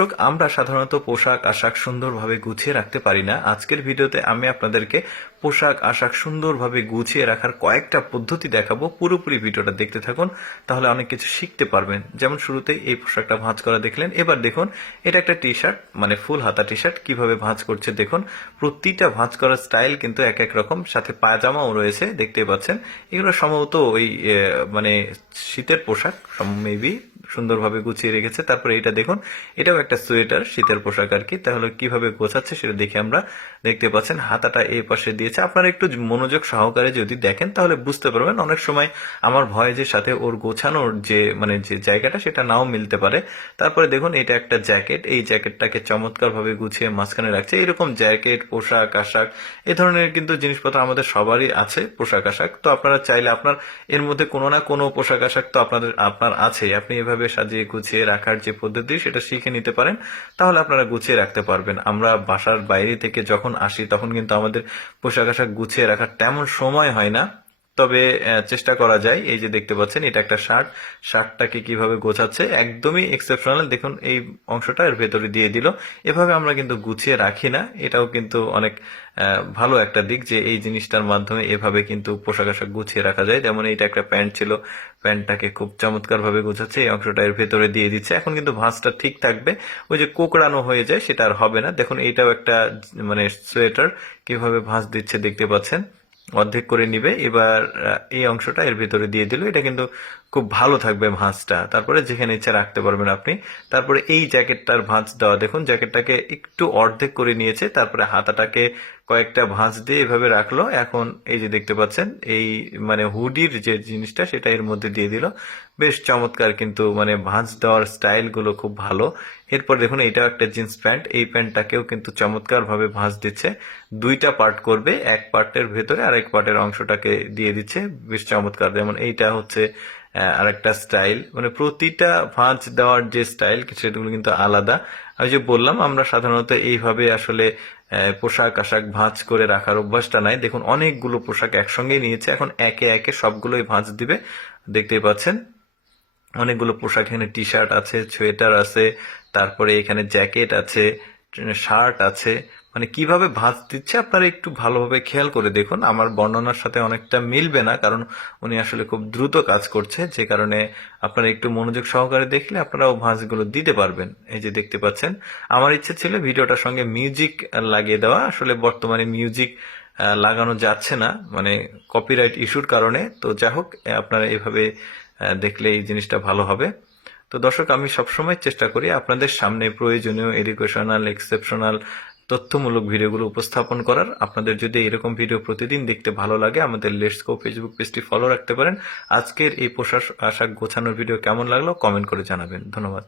দর্শক, আমরা সাধারণত পোশাক আশাক সুন্দরভাবে গুছিয়ে রাখতে পারি না। আজকের ভিডিওতে আমি আপনাদেরকে পোশাক আশাক সুন্দরভাবে গুছিয়ে রাখার কয়েকটা পদ্ধতি দেখাবো। পুরোপুরি ভিডিওটা দেখতে থাকুন, তাহলে অনেক কিছু শিখতে পারবেন। যেমন শুরুতেই এই পোশাকটা ভাঁজ করা দেখলেন। এবার দেখুন, এটা একটা টি শার্ট, মানে ফুল হাতা টি শার্ট। কিভাবে ভাঁজ করছে দেখুন। প্রতিটা ভাঁজ করার স্টাইল কিন্তু এক এক রকম, সাথে পায়জামাও রয়েছে, দেখতে পাচ্ছেন। এগুলো সম্ভবত ওই মানে শীতের পোশাক, মেবি সুন্দরভাবে গুছিয়ে রেখেছে। তারপরে এটা দেখুন, এটাও একটা সোয়েটার, শীতের পোশাক আর কি। তাহলে কিভাবে গোছাচ্ছে সেটা দেখে আমরা, দেখতে পাচ্ছেন হাতাটা এই পাশে দিয়েছে। আপনারা একটু মনোযোগ সহকারে যদি দেখেন তাহলে বুঝতে পারবেন। অনেক সময় আমার ভয় যে সাথে ওর গোছানোর যে যে জায়গাটা সেটা নাও মিলতে পারে। তারপরে দেখুন, এটা একটা জ্যাকেট। এই জ্যাকেটটাকে চমৎকার ভাবে গুছিয়ে মাঝখানে রাখছে। এরকম জ্যাকেট, পোশাক আশাক, এ ধরনের কিন্তু জিনিসপত্র আমাদের সবারই আছে, পোশাক আশাক। তো আপনারা চাইলে আপনার এর মধ্যে কোনো না কোনো পোশাক আশাক তো আপনার আছে। আপনি এভাবে সাজিয়ে গুছিয়ে রাখার যে পদ্ধতি সেটা শিখে নিতে পারেন, তাহলে আপনারা গুছিয়ে রাখতে পারবেন। আমরা বাসার বাইরে থেকে যখন আসি তখন কিন্তু আমাদের পোশাক আশাক গুছিয়ে রাখার তেমন সময় হয় না। তবে চেষ্টা করা যায়। এই যে দেখতে পাচ্ছেন, এটা একটা শার্ট। শার্টটাকে কিভাবে গোছাচ্ছে একদমই এক্সেপশনাল। দেখুন, এই অংশটা এর ভেতরে দিয়ে দিল। এভাবে আমরা কিন্তু গুছিয়ে রাখি না। এটাও কিন্তু অনেক ভালো একটা দিক যে এই জিনিসটার মাধ্যমে এভাবে কিন্তু পোশাক আশাক গুছিয়ে রাখা যায়। যেমন এইটা একটা প্যান্ট ছিল, প্যান্টটাকে খুব চমৎকার ভাবে গোছাচ্ছে, এই অংশটা এর ভেতরে দিয়ে দিচ্ছে। এখন কিন্তু ভাঁজটা ঠিক থাকবে, ওই যে কোকড়ানো হয়ে যায় সেটা আর হবে না। দেখুন, এইটাও একটা মানে সোয়েটার, কিভাবে ভাঁজ দিচ্ছে দেখতে পাচ্ছেন। অর্ধেক করে নিবে। এবার এই অংশটা এর ভিতরে দিয়ে দিল। এটা কিন্তু খুব ভালো থাকবে ভাঁজটা। তারপরে যেখানে ইচ্ছা রাখতে পারবেন আপনি। তারপরে এই জ্যাকেটটার ভাঁজ দেওয়া দেখুন, জ্যাকেটটাকে একটু অর্ধেক করে নিয়েছে। তারপরে হাতাটাকে কয়েকটা ভাঁজ দিয়ে এভাবে রাখলো। এখন এই যে দেখতে পাচ্ছেন, এই মানে হুডির যে জিনিসটা সেটা এর মধ্যে দিয়ে দিল। বেশ চমৎকার, কিন্তু মানে ভাঁজ দেওয়ার স্টাইল গুলো খুব ভালো। এরপর দেখুন, এইটাও একটা জিন্স প্যান্ট। এই প্যান্টটাকেও কিন্তু চমৎকার ভাবে ভাঁজ দিচ্ছে। দুইটা পার্ট করবে, এক পার্টের ভেতরে আরেক পার্টের অংশটাকে দিয়ে দিচ্ছে। বেশ চমৎকার। যেমন এইটা হচ্ছে আরেকটা স্টাইল। মানে প্রতিটা ভাঁজ দেওয়ার যে স্টাইল সেগুলো কিন্তু আলাদা। আমি যে বললাম, আমরা সাধারণত এইভাবে আসলে পোশাক আশাক ভাঁজ করে রাখার অভ্যাসটা নাই। দেখুন, অনেকগুলো পোশাক একসঙ্গে নিয়েছে। এখন একে একে সবগুলোই ভাঁজ দিবে, দেখতেই পাচ্ছেন। অনেকগুলো পোশাক, এখানে টি শার্ট আছে, সোয়েটার আছে, তারপরে এখানে জ্যাকেট আছে, শার্ট আছে। মানে কিভাবে ভাঁজ দিচ্ছে আপনারা একটু ভালোভাবে খেয়াল করে দেখুন। আমার বর্ণনার সাথে অনেকটা মিলবে না, কারণ উনি আসলে খুব দ্রুত কাজ করছে, যে কারণে আপনারা একটু মনোযোগ সহকারে দেখলে আপনারাও ভাঁজগুলো দিতে পারবেন। এই যে দেখতে পাচ্ছেন, আমার ইচ্ছে ছিল ভিডিওটার সঙ্গে মিউজিক লাগিয়ে দেওয়া। আসলে বর্তমানে মিউজিক লাগানো যাচ্ছে না, মানে কপিরাইট ইস্যুর কারণে। তো যাই হোক, আপনারা এভাবে দেখলে এই জিনিসটা ভালো হবে। তো দর্শক, আমি সবসময় চেষ্টা করি আপনাদের সামনে প্রয়োজনীয় এডুকেশনাল, এক্সেপশনাল, তথ্যমূলক ভিডিওগুলো উপস্থাপন করার। আপনাদের যদি এরকম ভিডিও প্রতিদিন দেখতে ভালো লাগে, আমাদের লেটস গো ফেসবুক পেজটি ফলো রাখতে পারেন। আজকের এই পোশাক আশাক গোছানোর ভিডিও কেমন লাগলো কমেন্ট করে জানাবেন। ধন্যবাদ।